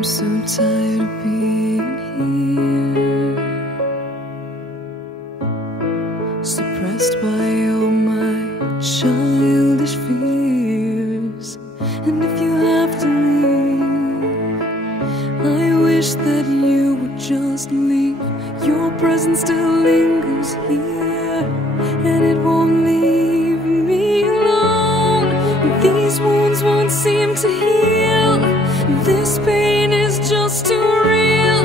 I'm so tired of being here, suppressed by all my childish fears. And if you have to leave, I wish that you would just leave. Your presence still lingers here, and it won't leave me alone. These wounds won't seem to heal. This pain is just too real.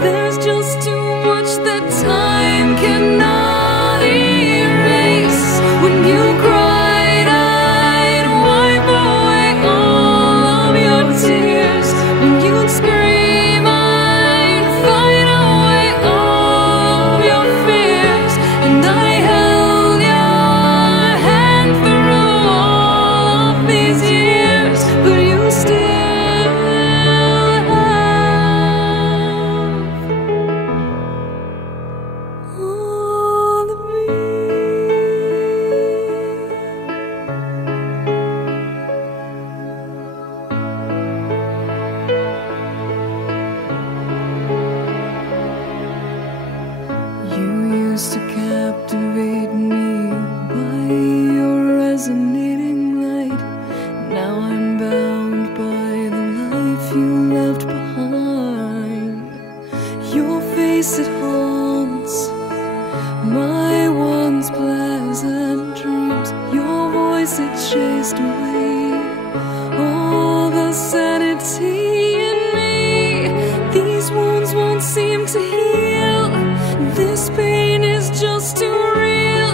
There's just too much that time cannot erase. When you cried, I'd wipe away all of your tears. When you'd scream, I'd fight away all of your fears. And I held your hand through all of these years, but you still to captivate me by your resonating light. Now I'm bound by the life you left behind. Your face, it haunts my once pleasant dreams. Your voice, it chased away all the sanity in me. These wounds won't seem to heal. This pain is just too real.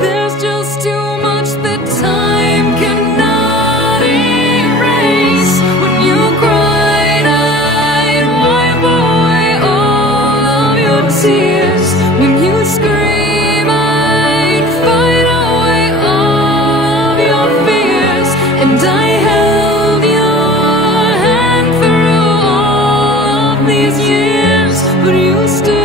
There's just too much that time cannot erase. When you cried, I'd wipe away all of your tears. When you scream, I'd fight away all of your fears. And I held your hand through all of these years, but you still